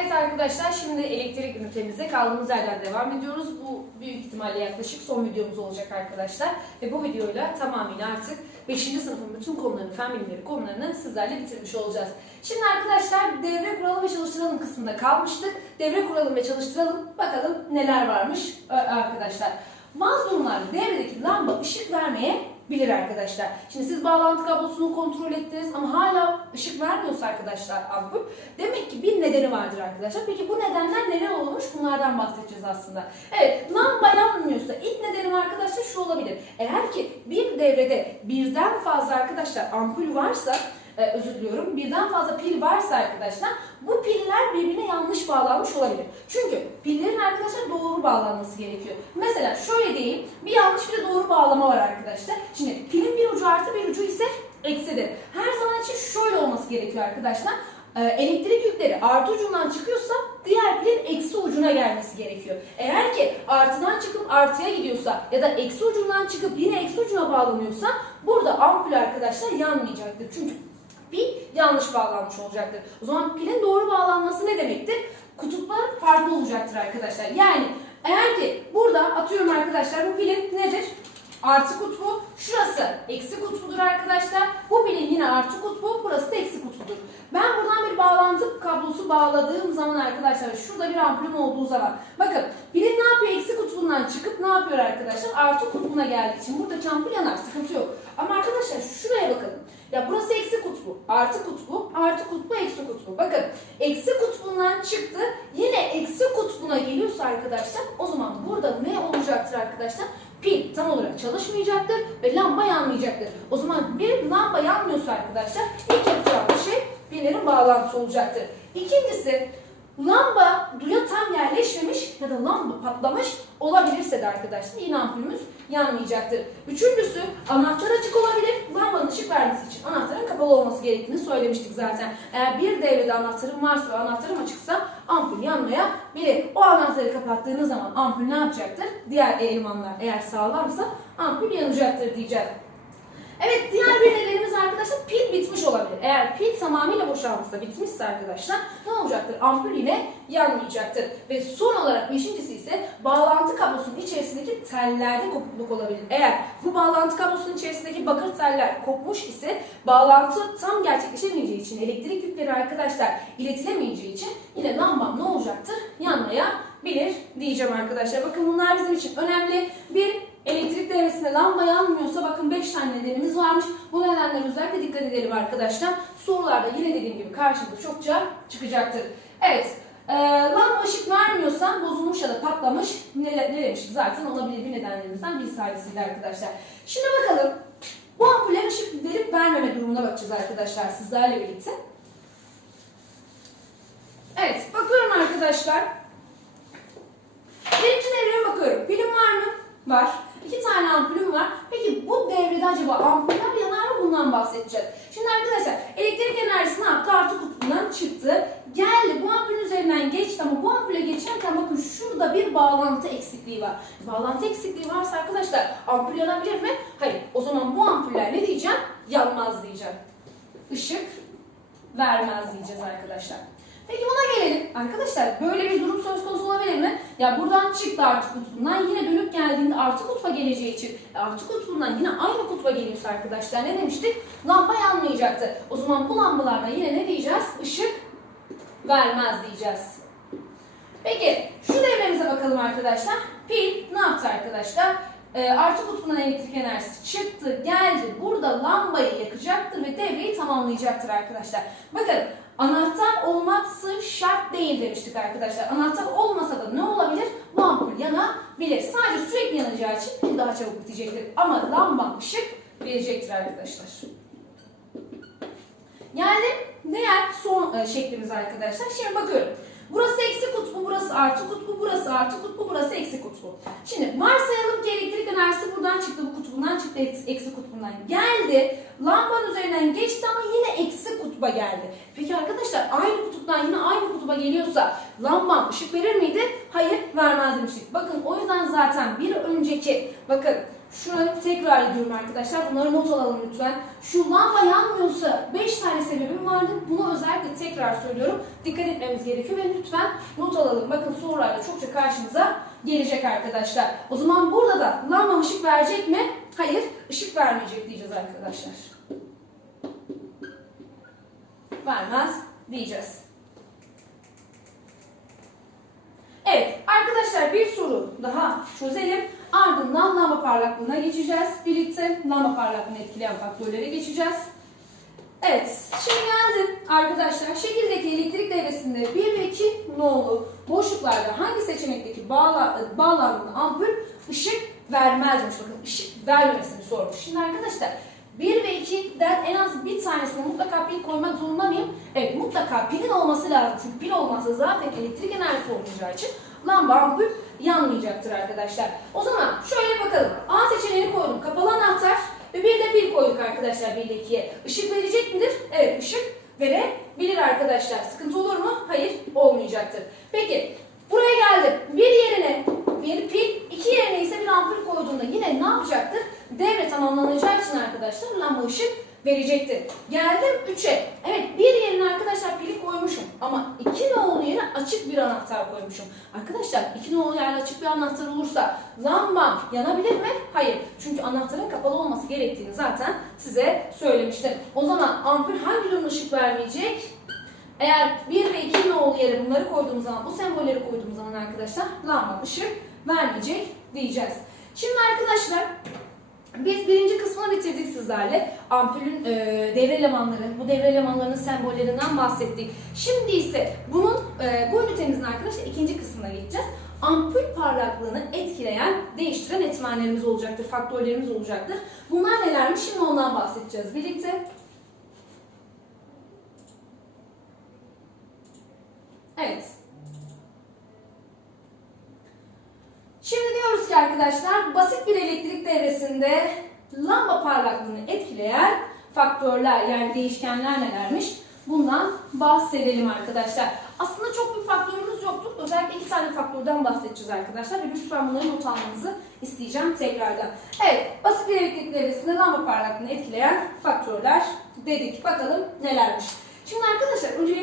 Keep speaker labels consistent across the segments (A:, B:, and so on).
A: Evet arkadaşlar şimdi elektrik ünitemize kaldığımız yerden devam ediyoruz. Bu büyük ihtimalle yaklaşık son videomuz olacak arkadaşlar. Ve bu videoyla tamamıyla artık 5. sınıfın bütün konularını, fen bilimleri konularını sizlerle bitirmiş olacağız. Şimdi arkadaşlar devre kuralım ve çalıştıralım kısmında kalmıştık. Devre kuralım ve çalıştıralım. Bakalım neler varmış arkadaşlar. Bazı durumlarda devredeki lamba ışık vermeye bilir arkadaşlar. Şimdi siz bağlantı kablosunu kontrol ettiniz ama hala ışık vermiyorsa arkadaşlar ampul demek ki bir nedeni vardır arkadaşlar. Peki bu nedenler neler olmuş? Bunlardan bahsedeceğiz aslında. Evet lamba yanmıyorsa ilk nedeni arkadaşlar şu olabilir. Eğer ki bir devrede birden fazla arkadaşlar ampul varsa e, özür diliyorum. Birden fazla pil varsa arkadaşlar bu piller birbirine yanlış bağlanmış olabilir. Çünkü pillerin arkadaşlar doğru bağlanması gerekiyor. Mesela şöyle diyeyim. Bir yanlış bir de doğru bağlama var arkadaşlar. Şimdi pilin bir ucu artı bir ucu ise eksidir. Her zaman için şöyle olması gerekiyor arkadaşlar. E, elektrik yükleri artı ucundan çıkıyorsa diğer pilin eksi ucuna gelmesi gerekiyor. Eğer ki artıdan çıkıp artıya gidiyorsa ya da eksi ucundan çıkıp yine eksi ucuna bağlanıyorsa burada ampul arkadaşlar yanmayacaktır. Çünkü pil yanlış bağlanmış olacaktır. O zaman pilin doğru bağlanması ne demektir? Kutuplar farklı olacaktır arkadaşlar. Yani eğer ki burada atıyorum arkadaşlar bu pilin nedir? Artı kutbu. Şurası eksi kutbudur arkadaşlar. Bu pilin yine artı kutbu. Burası da eksi kutbudur. Ben buradan bir bağlantı kablosu bağladığım zaman arkadaşlar şurada bir ampulüm olduğu zaman bakın pilin ne yapıyor? Eksi kutbundan çıkıp ne yapıyor arkadaşlar? Artı kutbuna geldiği için burada ampul yanar. Sıkıntı yok. Ama arkadaşlar şuraya bakalım. Ya burası eksi kutbu, artı kutbu, artı kutbu, eksi kutbu. Bakın eksi kutbundan çıktı. Yine eksi kutbuna geliyorsa arkadaşlar o zaman burada ne olacaktır arkadaşlar? Pil tam olarak çalışmayacaktır ve lamba yanmayacaktır. O zaman bir lamba yanmıyorsa arkadaşlar ilk yapacağımız şey pillerin bağlantısı olacaktır. İkincisi lamba duya tam yerleşmemiş ya da lamba patlamış olabilirse de arkadaşlar yine ampulümüz yanmayacaktır. Üçüncüsü anahtar açık olabilir. Lambanın ışık vermesi için anahtarın kapalı olması gerektiğini söylemiştik zaten. Eğer bir devrede anahtarım varsa ve anahtarım açıksa ampul yanmayabilir. O anahtarı kapattığınız zaman ampul ne yapacaktır? Diğer elemanlar eğer sağlamsa ampul yanacaktır diyeceğim. Evet diğer bir nedenimiz arkadaşlar pil bitmiş olabilir. Eğer pil tamamıyla boşalmışsa bitmişse arkadaşlar ne olacaktır? Ampul yine yanmayacaktır. Ve son olarak beşincisi ise bağlantı kablosunun içerisindeki tellerde kopukluk olabilir. Eğer bu bağlantı kablosunun içerisindeki bakır teller kopmuş ise bağlantı tam gerçekleşemeyeceği için elektrik yükleri arkadaşlar iletilemeyeceği için yine lambam ne olacaktır? Yanmayabilir diyeceğim arkadaşlar. Bakın bunlar bizim için önemli. Bir Elektrik devresinde lamba yanmıyorsa bakın 5 tane nedenimiz varmış. Bu nedenlere özellikle dikkat edelim arkadaşlar. Sorularda yine dediğim gibi karşımıza çokça çıkacaktır. Evet. E, lamba ışık vermiyorsa bozulmuş ya da patlamış ne, ne demiştik zaten olabilir bir nedenlerimizden bir tanesiydi arkadaşlar. Şimdi bakalım bu ampuller ışık verip vermeme durumuna bakacağız arkadaşlar sizlerle birlikte. Evet bakıyorum arkadaşlar. Birinci devreye bakıyorum. Pilim var mı? Var. İki tane ampulüm var. Peki bu devrede acaba ampuller yanar mı? Bundan bahsedeceğiz. Şimdi arkadaşlar elektrik enerjisi ne yaptı? Artı kutusundan çıktı. Geldi bu ampulün üzerinden geçti ama bu ampule geçerken bakın şurada bir bağlantı eksikliği var. Bağlantı eksikliği varsa arkadaşlar ampul yanabilir mi? Hayır. O zaman bu ampuller ne diyeceğim? Yanmaz diyeceğim. Işık vermez diyeceğiz arkadaşlar. Peki buna gelelim. Arkadaşlar böyle bir durum söz konusu olabilir mi? Ya buradan çıktı artı kutbundan yine dönüp geldiğinde artı kutba geleceği için e, artı kutbundan yine aynı kutba geliyorsa arkadaşlar ne demiştik? Lamba yanmayacaktı. O zaman bu lambalardan yine ne diyeceğiz? Işık vermez diyeceğiz. Peki şu devremize bakalım arkadaşlar. Pil ne yaptı arkadaşlar? E, artı kutbundan elektrik enerjisi çıktı, geldi. Burada lambayı yakacaktır ve devreyi tamamlayacaktır arkadaşlar. Bakın Anahtar olması şart değil demiştik arkadaşlar. Anahtar olmasa da ne olabilir? Bu ampul yanabilir. Sadece sürekli yanacağı için pil daha çabuk bitecektir. Ama lamba ışık verecektir arkadaşlar. Yani diğer son e, şeklimiz arkadaşlar. Şimdi bakıyorum. Burası eksi kutbu, burası artı kutbu, burası artı kutbu, burası eksi kutbu. Şimdi varsayalım ki elektrik enerjisi buradan çıktı, bu kutbundan çıktı, eksi kutbundan geldi. Lambanın üzerinden geçti ama yine eksi kutba geldi. Peki arkadaşlar aynı kutuptan yine aynı kutuba geliyorsa lambam ışık verir miydi? Hayır vermez demiştik. Bakın o yüzden zaten bir önceki bakın Şurayı tekrar ediyorum arkadaşlar. Bunları not alalım lütfen. Şu lamba yanmıyorsa 5 tane sebebim vardı. Bunu özellikle tekrar söylüyorum. Dikkat etmemiz gerekiyor ve lütfen not alalım. Bakın sorularda çokça karşımıza gelecek arkadaşlar. O zaman burada da lamba ışık verecek mi? Hayır, ışık vermeyecek diyeceğiz arkadaşlar. Vermez diyeceğiz. Evet arkadaşlar bir soru daha çözelim. Ardından lamba parlaklığına geçeceğiz. Birlikte lamba parlaklığını etkileyen faktörlere geçeceğiz. Evet, şimdi geldim arkadaşlar. Şekildeki elektrik devresinde 1 ve 2 nolu boşluklarda hangi seçenekteki bağla, bağlandığında ampul ışık vermezmiş. Bakın ışık vermemesini sormuş. Şimdi arkadaşlar 1 ve 2'den en az bir tanesine mutlaka pil koymak zorunda mıyım? Evet mutlaka pilin olması lazım. Çünkü pil olmazsa zaten elektrik enerjisi olmayacağı için lamba ampul yanmayacaktır arkadaşlar. O zaman şöyle bakalım. A seçeneğini koydum. Kapalı anahtar ve bir de pil koyduk arkadaşlar 1 ile 2'ye. Işık verecek midir? Evet ışık verebilir arkadaşlar. Sıkıntı olur mu? Hayır olmayacaktır. Peki buraya geldim. Bir yerine bir pil, iki yerine ise bir ampul koyduğumda yine ne yapacaktır? Devre tamamlanacağı için arkadaşlar lamba ışık verecektir. Geldim 3'e. Evet bir yerine arkadaşlar pili koymuşum ama 2 nolu yerine açık bir anahtar koymuşum. Arkadaşlar 2 nolu yerine açık bir anahtar olursa lamba yanabilir mi? Hayır. Çünkü anahtarın kapalı olması gerektiğini zaten size söylemiştim. O zaman ampul hangi durumda ışık vermeyecek? Eğer 1 ve 2 nolu yere bunları koyduğumuz zaman, bu sembolleri koyduğumuz zaman arkadaşlar lamba ışık vermeyecek diyeceğiz. Şimdi arkadaşlar biz birinci kısmını bitirdik sizlerle. Ampulün e, devre elemanları, bu devre elemanlarının sembollerinden bahsettik. Şimdi ise bunun e, bu ünitemizin arkadaşlar ikinci kısmına geçeceğiz. Ampul parlaklığını etkileyen, değiştiren etmenlerimiz olacaktır, faktörlerimiz olacaktır. Bunlar nelermiş? Şimdi ondan bahsedeceğiz birlikte. Evet. Şimdi diyoruz ki arkadaşlar basit bir elektrik devresinde lamba parlaklığını etkileyen faktörler yani değişkenler nelermiş? Bundan bahsedelim arkadaşlar. Aslında çok bir faktörümüz yoktu. Özellikle iki tane faktörden bahsedeceğiz arkadaşlar. Ve lütfen bunları not almanızı isteyeceğim tekrardan. Evet, basit elektrik devresinde lamba parlaklığını etkileyen faktörler dedik. Bakalım nelermiş? Şimdi arkadaşlar önce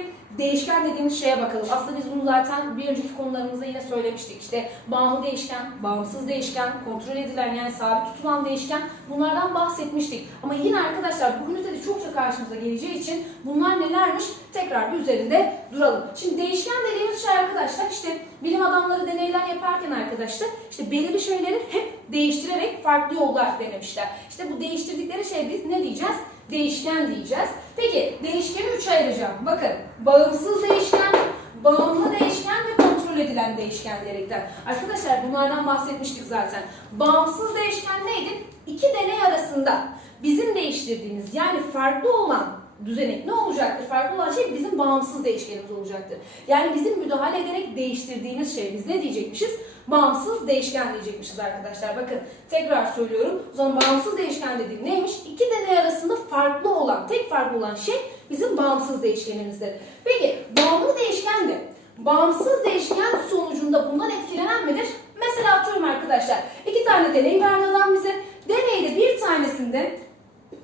A: değişken dediğimiz şeye bakalım. Aslında biz bunu zaten bir önceki konularımızda yine söylemiştik. İşte bağımlı değişken, bağımsız değişken, kontrol edilen yani sabit tutulan değişken bunlardan bahsetmiştik. Ama yine arkadaşlar bu ünitede çokça karşımıza geleceği için bunlar nelermiş tekrar bir üzerinde duralım. Şimdi değişken dediğimiz şey arkadaşlar işte bilim adamları deneyler yaparken arkadaşlar işte belirli şeyleri hep değiştirerek farklı yollar denemişler. İşte bu değiştirdikleri şey biz ne diyeceğiz? Değişken diyeceğiz. Peki değişkeni üçe ayıracağım. Bakın bağımsız değişken, bağımlı değişken ve kontrol edilen değişken diyerekten. Arkadaşlar bunlardan bahsetmiştik zaten. Bağımsız değişken neydi? İki deney arasında bizim değiştirdiğimiz yani farklı olan düzenek ne olacaktır? Farklı olan şey bizim bağımsız değişkenimiz olacaktır. Yani bizim müdahale ederek değiştirdiğimiz şey biz ne diyecekmişiz? Bağımsız değişken diyecekmişiz arkadaşlar. Bakın tekrar söylüyorum. O zaman bağımsız değişken dediğim neymiş? İki deney arasında farklı olan, tek farklı olan şey bizim bağımsız değişkenimizdir. Peki bağımlı değişken de bağımsız değişken sonucunda bundan etkilenen midir? Mesela atıyorum arkadaşlar. iki tane deney verdi adam bize. Deneyde bir tanesinde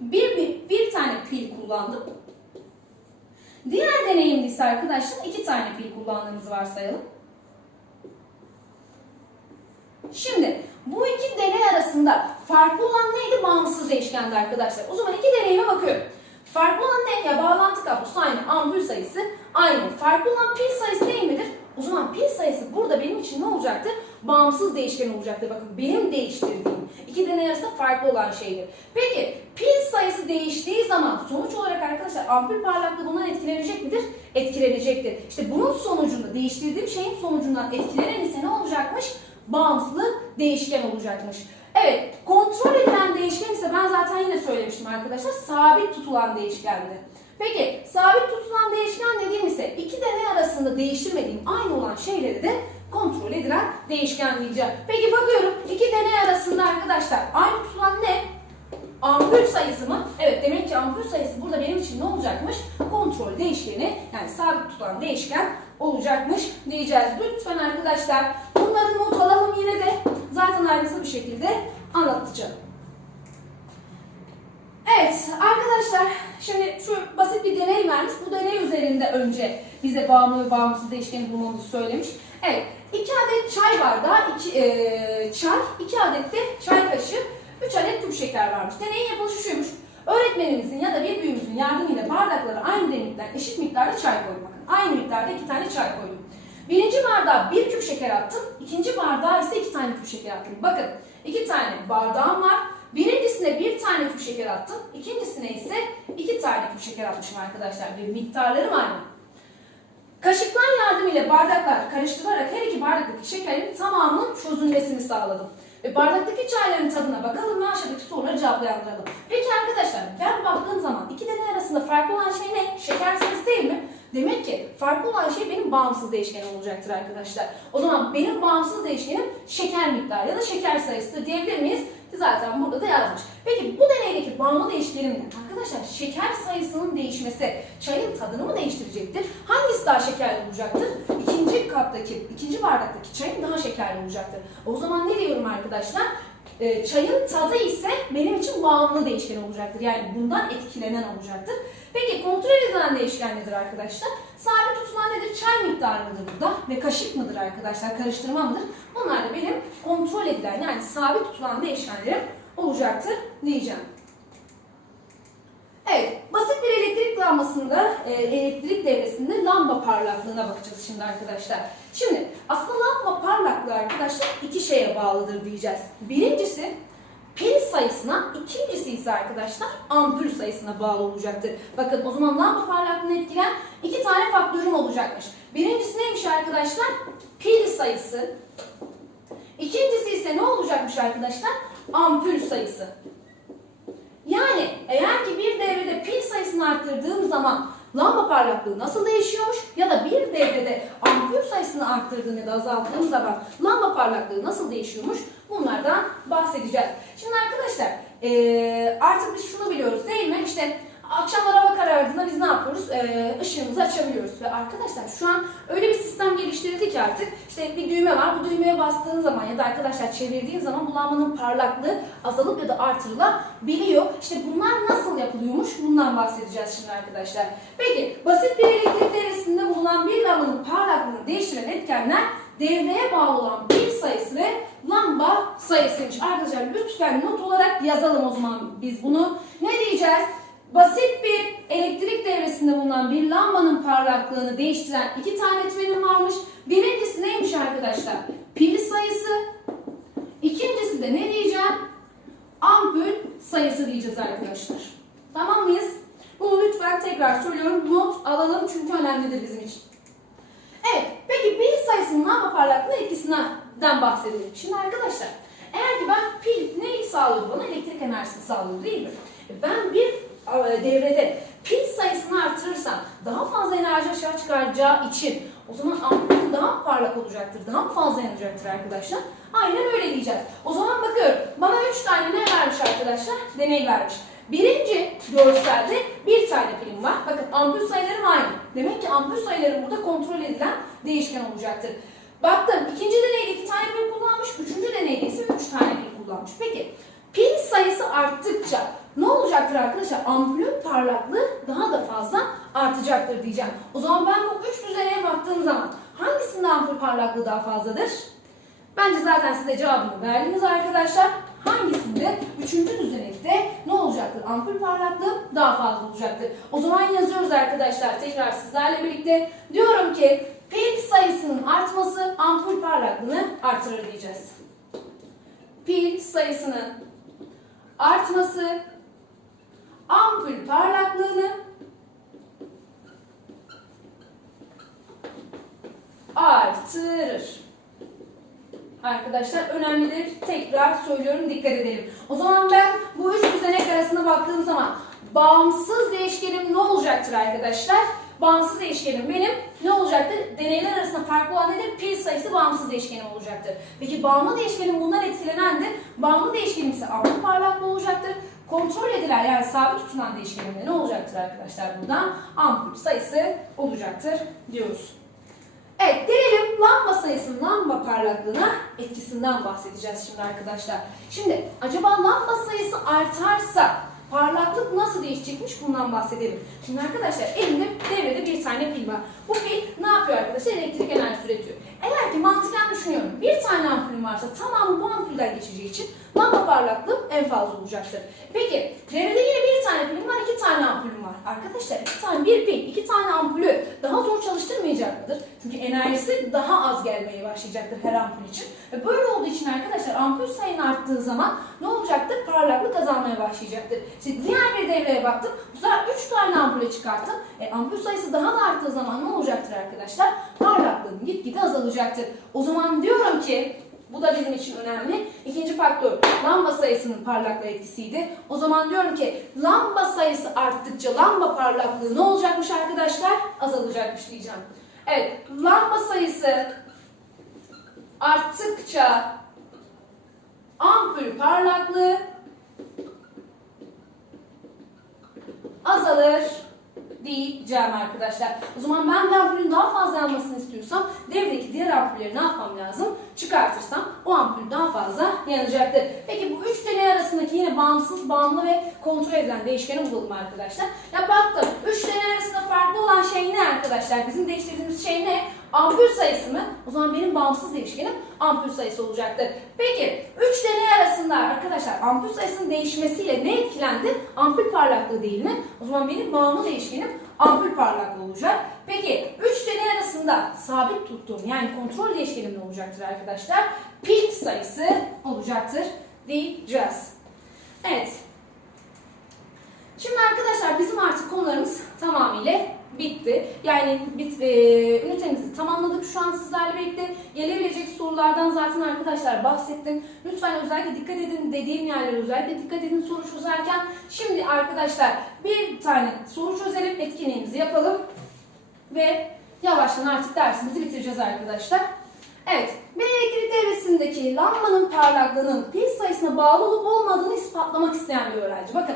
A: bir, bir, bir tane pil kullandım. Diğer deneyimde ise arkadaşlar iki tane pil kullandığımızı varsayalım. Şimdi bu iki deney arasında farklı olan neydi? Bağımsız değişkendi arkadaşlar. O zaman iki deneyime bakıyorum. Farklı olan ne? Ya bağlantı kablosu aynı, ampul sayısı aynı. Farklı olan pil sayısı değil midir? O zaman pil sayısı burada benim için ne olacaktır? Bağımsız değişken olacaktır. Bakın benim değiştirdiğim iki deney arasında farklı olan şeydir. Peki pil sayısı değiştiği zaman sonuç olarak arkadaşlar ampul parlaklığı bundan etkilenecek midir? Etkilenecektir. İşte bunun sonucunda değiştirdiğim şeyin sonucundan etkilenen ise ne olacakmış? Bağımsız değişken olacakmış. Evet, kontrol edilen değişken ise ben zaten yine söylemiştim arkadaşlar, sabit tutulan değişkendi. Peki, sabit tutulan değişken dediğim ise iki deney arasında değiştirmediğim aynı olan şeyleri de kontrol edilen değişken diyeceğim. Peki bakıyorum, iki deney arasında arkadaşlar aynı tutulan ne? Ampul sayısı mı? Evet demek ki ampul sayısı burada benim için ne olacakmış? Kontrol değişkeni yani sabit tutan değişken olacakmış diyeceğiz. Lütfen arkadaşlar bunları not alalım yine de zaten ayrıntılı bir şekilde anlatacağım. Evet arkadaşlar şimdi şu basit bir deney vermiş. Bu deney üzerinde önce bize bağımlı ve bağımsız değişkeni bulmamızı söylemiş. Evet iki adet çay bardağı, iki, eee, çay, iki adet de çay kaşığı, üç adet küp şeker varmış. Deneyin yapılışı şuymuş. Öğretmenimizin ya da bir büyüğümüzün yardımıyla bardaklara aynı derinlikten eşit miktarda çay koydum. Aynı miktarda iki tane çay koydum. Birinci bardağa bir küp şeker attım. ikinci bardağa ise iki tane küp şeker attım. Bakın iki tane bardağım var. Birincisine bir tane küp şeker attım. ikincisine ise iki tane küp şeker atmışım arkadaşlar. Ve miktarlarım aynı. Kaşıklar yardımıyla bardaklar karıştırılarak her iki bardaktaki şekerin tamamının çözülmesini sağladım. Ve bardaktaki çayların tadına bakalım ve aşağıdaki soruları cevaplayalım. Peki arkadaşlar ben baktığım zaman iki deney arasında farklı olan şey ne? Şeker sayısı değil mi? Demek ki farklı olan şey benim bağımsız değişkenim olacaktır arkadaşlar. O zaman benim bağımsız değişkenim şeker miktarı ya da şeker sayısıdır diyebilir miyiz? Zaten burada da yazmış. Peki bu deneydeki bağımlı değişkenim? Arkadaşlar şeker sayısının değişmesi çayın tadını mı değiştirecektir? Hangisi daha şekerli olacaktır? İkinci kaptaki, ikinci bardaktaki çayın daha şekerli olacaktır. O zaman ne diyorum arkadaşlar? Ee, çayın tadı ise benim için bağımlı değişken olacaktır. Yani bundan etkilenen olacaktır. Peki kontrol edilen değişken nedir arkadaşlar? Sabit tutulan nedir? Çay miktarı mıdır burada? Ve kaşık mıdır arkadaşlar? Karıştırma mıdır? Bunlar da benim kontrol edilen yani sabit tutulan değişkenlerim olacaktır diyeceğim. Evet, basit bir elektrik lambasında, e, elektrik devresinde lamba parlaklığına bakacağız şimdi arkadaşlar. Şimdi aslında lamba parlaklığı arkadaşlar iki şeye bağlıdır diyeceğiz. Birincisi pil sayısına, ikincisi ise arkadaşlar ampul sayısına bağlı olacaktır. Bakın o zaman lamba parlaklığını etkileyen iki tane faktörüm olacakmış. Birincisi neymiş arkadaşlar? Pil sayısı. İkincisi ise ne olacakmış arkadaşlar? Ampul sayısı. Yani eğer ki bir devrede pil sayısını arttırdığım zaman lamba parlaklığı nasıl değişiyormuş ya da bir devrede ampul sayısını arttırdığım ya da azalttığım zaman lamba parlaklığı nasıl değişiyormuş bunlardan bahsedeceğiz. Şimdi arkadaşlar artık biz şunu biliyoruz değil mi? İşte akşamlar hava karardığında biz ne yapıyoruz? Eee ışığımızı açabiliyoruz ve arkadaşlar şu an öyle bir sistem geliştirildi ki artık işte bir düğme var bu düğmeye bastığın zaman ya da arkadaşlar çevirdiğin zaman bu lambanın parlaklığı azalıp ya da artırılabiliyor. İşte bunlar nasıl yapılıyormuş bundan bahsedeceğiz şimdi arkadaşlar. Peki basit bir elektrik devresinde bulunan bir lambanın parlaklığını değiştiren etkenler devreye bağlı olan pil sayısı ve lamba sayısıymış. Arkadaşlar lütfen not olarak yazalım o zaman biz bunu. Ne diyeceğiz? Basit bir elektrik devresinde bulunan bir lambanın parlaklığını değiştiren iki tane etmenim varmış. Birincisi neymiş arkadaşlar? Pil sayısı. İkincisi de ne diyeceğim? Ampul sayısı diyeceğiz arkadaşlar. Tamam mıyız? Bunu lütfen tekrar söylüyorum. Not alalım çünkü önemlidir bizim için. Evet, peki pil sayısının lamba parlaklığı etkisinden bahsedelim. Şimdi arkadaşlar, eğer ki ben pil neyi sağlıyor bana? Elektrik enerjisini sağlıyor değil mi? Ben bir devrede pil sayısını artırırsam daha fazla enerji aşağı çıkaracağı için o zaman ampulüm daha parlak olacaktır, daha fazla yanacaktır arkadaşlar? Aynen öyle diyeceğiz. O zaman bakıyorum, bana 3 tane ne vermiş arkadaşlar? Deney vermiş. Birinci görselde bir tane pilim var. Bakın ampul sayılarım aynı. Demek ki ampul sayılarım burada kontrol edilen değişken olacaktır. Baktım ikinci deneyde iki tane pil kullanmış. Üçüncü deneyde ise üç tane pil kullanmış. Peki pil sayısı arttıkça ne olacaktır arkadaşlar? Ampulün parlaklığı daha da fazla artacaktır diyeceğim. O zaman ben bu üç düzeneye baktığım zaman hangisinde ampul parlaklığı daha fazladır? Bence zaten size cevabını verdiniz arkadaşlar. Hangisinde? Üçüncü düzenekte ne olacaktır? Ampul parlaklığı daha fazla olacaktır. O zaman yazıyoruz arkadaşlar tekrar sizlerle birlikte. Diyorum ki pil sayısının artması ampul parlaklığını artırır diyeceğiz. Pil sayısının artması ampul parlaklığını artırır. Arkadaşlar önemlidir. Tekrar söylüyorum dikkat edelim. O zaman ben bu üç düzenek arasında baktığım zaman bağımsız değişkenim ne olacaktır arkadaşlar? Bağımsız değişkenim benim ne olacaktır? Deneyler arasında farklı olan nedir? Pil sayısı bağımsız değişkenim olacaktır. Peki bağımlı değişkenim bundan etkilenendir. Bağımlı değişkenim ise ampul parlaklığı olacaktır. Kontrol edilen yani sabit tutulan değişkenimde ne olacaktır arkadaşlar buradan? Ampul sayısı olacaktır diyoruz. Evet gelelim lamba sayısının lamba parlaklığına etkisinden bahsedeceğiz şimdi arkadaşlar. Şimdi acaba lamba sayısı artarsa parlaklık nasıl değişecekmiş bundan bahsedelim. Şimdi arkadaşlar elimde devrede bir tane pil var. Bu pil ne yapıyor arkadaşlar? Elektrik enerjisi üretiyor. Eğer ki mantıken düşünüyorum bir tane ampulüm varsa tamamı bu ampulden geçeceği için lamba parlaklığı en fazla olacaktır. Peki devrede yine bir tane pilim var, iki tane ampulüm var. Arkadaşlar iki tane bir pil, iki tane ampulü daha zor çalıştırmayacak mıdır? Çünkü enerjisi daha az gelmeye başlayacaktır her ampul için. Ve böyle olduğu için arkadaşlar ampul sayın arttığı zaman ne olacaktır? Parlaklık azalmaya başlayacaktır. Şimdi diğer bir devreye baktım. Bu sefer 3 tane ampule çıkarttım. E, ampul sayısı daha da arttığı zaman ne olacaktır arkadaşlar? Parlaklığın gitgide azalacaktır. O zaman diyorum ki bu da bizim için önemli. İkinci faktör lamba sayısının parlaklığı etkisiydi. O zaman diyorum ki lamba sayısı arttıkça lamba parlaklığı ne olacakmış arkadaşlar? Azalacakmış diyeceğim. Evet, lamba sayısı arttıkça ampul parlaklığı azalır diyeceğim arkadaşlar. O zaman ben bir ampulün daha fazla yanmasını istiyorsam devredeki diğer ampulleri ne yapmam lazım? Çıkartırsam o ampul daha fazla yanacaktır. Peki bu üç deney arasındaki yine bağımsız, bağımlı ve kontrol edilen değişkeni bulalım arkadaşlar. Ya baktım üç deney arasında farklı olan şey ne arkadaşlar? Bizim değiştirdiğimiz şey ne? Ampul sayısı mı? O zaman benim bağımsız değişkenim ampul sayısı olacaktır. Peki 3 deney arasında arkadaşlar ampul sayısının değişmesiyle ne etkilendi? Ampul parlaklığı değil mi? O zaman benim bağımlı değişkenim ampul parlaklığı olacak. Peki 3 deney arasında sabit tuttuğum yani kontrol değişkenim ne olacaktır arkadaşlar? Pil sayısı olacaktır diyeceğiz. Evet. Şimdi arkadaşlar bizim artık konularımız tamamıyla bitti. Yani bit, e, ünitemizi tamamladık. Şu an sizlerle birlikte gelebilecek sorulardan zaten arkadaşlar bahsettim. Lütfen özellikle dikkat edin dediğim yerlere özellikle dikkat edin soru çözerken. Şimdi arkadaşlar bir tane soru çözelim, etkinliğimizi yapalım ve yavaştan artık dersimizi bitireceğiz arkadaşlar. Evet, bir elektrik devresindeki lambanın parlaklığının pil sayısına bağlı olup olmadığını ispatlamak isteyen bir öğrenci. Bakın,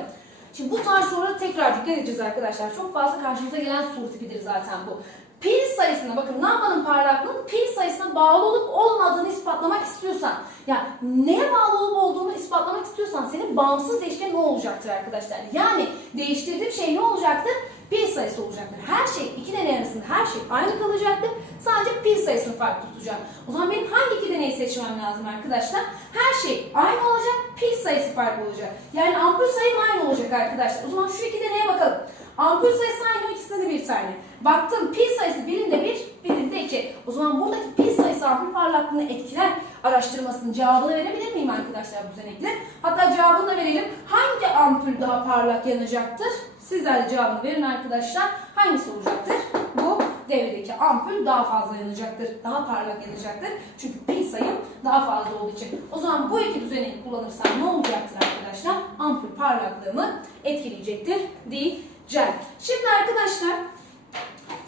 A: Şimdi bu tarz sorulara tekrar dikkat edeceğiz arkadaşlar. Çok fazla karşımıza gelen soru tipidir zaten bu. Pil sayısına bakın lambanın parlaklığının pil sayısına bağlı olup olmadığını ispatlamak istiyorsan ya neye bağlı olup olduğunu ispatlamak istiyorsan senin bağımsız değişken ne olacaktır arkadaşlar? Yani değiştirdiğim şey ne olacaktır? Pil sayısı olacaktır. Her şey arasında her şey aynı kalacaktır. Sadece pil sayısını farklı tutacağım. O zaman benim hangi iki deneyi seçmem lazım arkadaşlar? Her şey aynı olacak, pil sayısı farklı olacak. Yani ampul sayım aynı olacak arkadaşlar. O zaman şu iki deneye bakalım. Ampul sayısı aynı, ikisinde de bir tane. Baktım pil sayısı birinde bir, birinde iki. O zaman buradaki pil sayısı ampul parlaklığını etkiler araştırmasının cevabını verebilir miyim arkadaşlar bu denekle? Hatta cevabını da verelim. Hangi ampul daha parlak yanacaktır? Sizler de cevabını verin arkadaşlar. Hangisi olacaktır? Bu devredeki ampul daha fazla yanacaktır. Daha parlak yanacaktır. Çünkü pil sayım daha fazla olduğu için. O zaman bu iki düzeneyi kullanırsam ne olacaktır arkadaşlar? Ampul parlaklığımı etkileyecektir diyeceğim. Şimdi arkadaşlar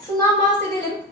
A: şundan bahsedelim.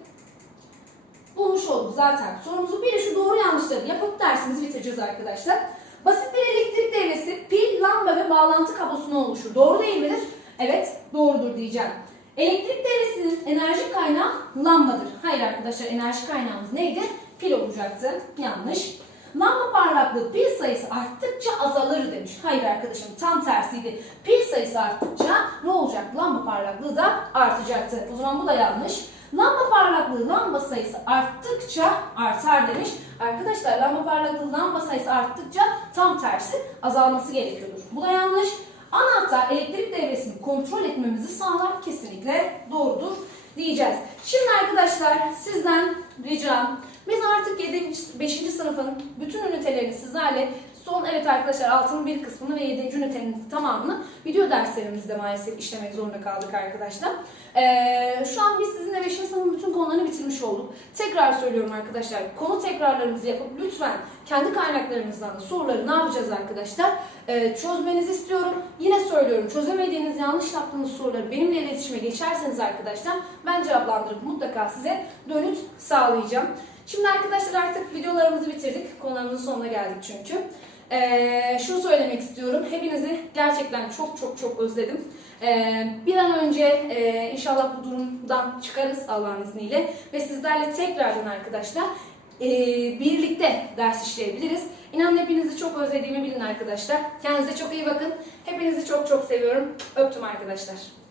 A: Bulmuş olduk zaten. Sorumuzu bir şu doğru yanlışları yapıp dersimizi bitireceğiz arkadaşlar. Basit bir elektrik devresi pil, lamba ve bağlantı kablosuna oluşur. Doğru değil midir? Evet, doğrudur diyeceğim. Elektrik devresinin enerji kaynağı lambadır. Hayır arkadaşlar enerji kaynağımız neydi? Pil olacaktı. Yanlış. Lamba parlaklığı pil sayısı arttıkça azalır demiş. Hayır arkadaşım tam tersiydi. Pil sayısı arttıkça ne olacak? Lamba parlaklığı da artacaktı. O zaman bu da yanlış. Lamba parlaklığı lamba sayısı arttıkça artar demiş. Arkadaşlar lamba parlaklığı lamba sayısı arttıkça tam tersi azalması gerekiyordur. Bu da yanlış. Anahtar elektrik devresini kontrol etmemizi sağlar. Kesinlikle doğrudur diyeceğiz. Şimdi arkadaşlar sizden ricam biz artık 7. 5. sınıfın bütün ünitelerini sizlerle son evet arkadaşlar altının bir kısmını ve 7. ünitenin tamamını video derslerimizde maalesef işlemek zorunda kaldık arkadaşlar. Ee, şu an biz sizinle 5. sınıfın bütün konularını bitirmiş olduk. Tekrar söylüyorum arkadaşlar konu tekrarlarımızı yapıp lütfen kendi kaynaklarımızdan da soruları ne yapacağız arkadaşlar? Ee, çözmenizi istiyorum. Yine söylüyorum çözemediğiniz yanlış yaptığınız soruları benimle iletişime geçerseniz arkadaşlar ben cevaplandırıp mutlaka size dönüt sağlayacağım. Şimdi arkadaşlar artık videolarımızı bitirdik. Konularımızın sonuna geldik çünkü. Ee, şunu söylemek istiyorum. Hepinizi gerçekten çok çok çok özledim. Ee, bir an önce e, inşallah bu durumdan çıkarız Allah'ın izniyle. Ve sizlerle tekrardan arkadaşlar e, birlikte ders işleyebiliriz. İnanın hepinizi çok özlediğimi bilin arkadaşlar. Kendinize çok iyi bakın. Hepinizi çok çok seviyorum. Öptüm arkadaşlar.